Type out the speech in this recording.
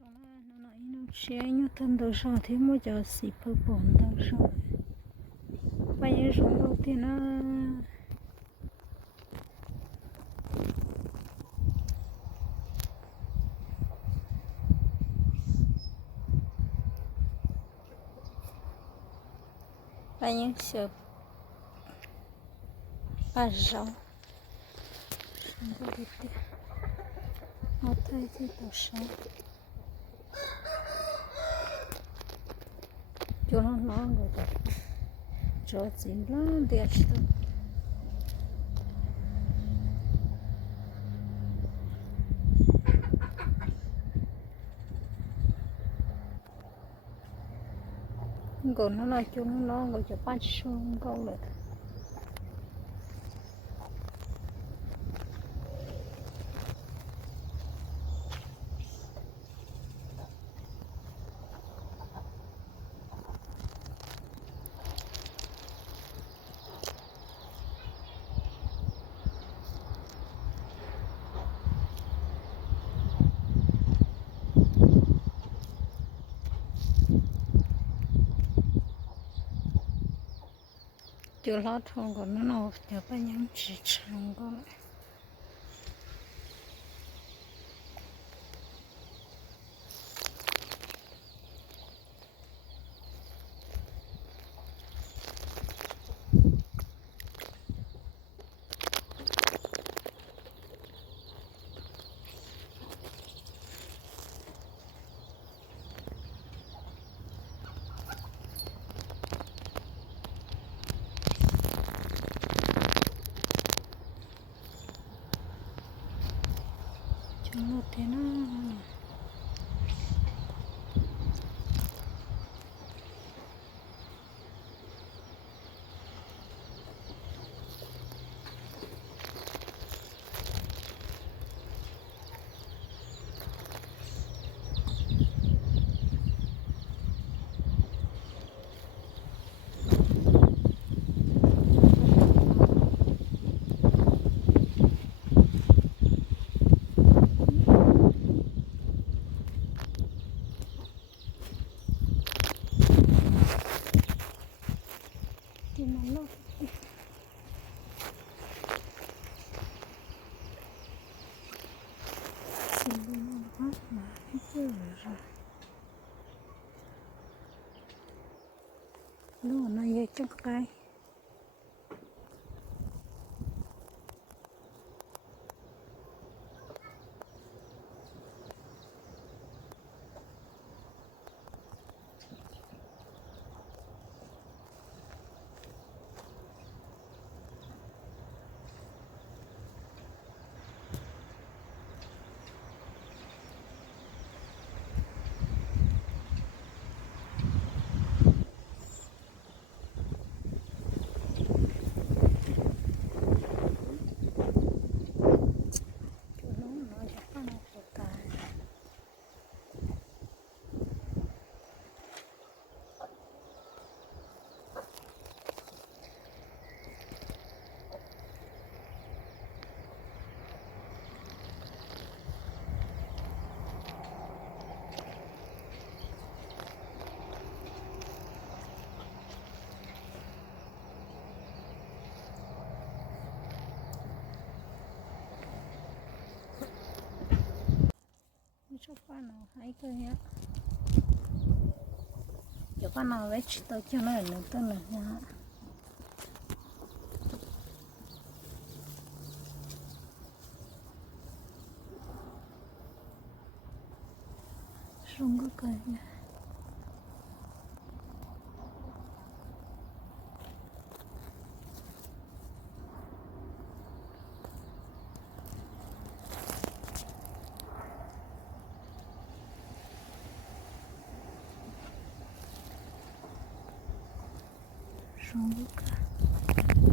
sau nó nói nó xe như thân đầu sau thì mới cho xịt bờ bồn đầu sau bây giờ sống đầu tiên nó bây giờ sợ ba rau sống đầu tiên nó thấy thì đầu sau cho nó rồi cho chín lắm để cho còn nó là cho nó rồi cho bắt xuống câu được chưa lót không còn nó nổ cho bao nhiêu chỉ chẳng có nó thế nó thì nó xin nó hết mà hết chưa rồi nó vậy chắc cái cho con nào hay cơ nhá cho con nào lấy tôi cho nó nữa tôi nữa nhá không có cơ nhá không có cơ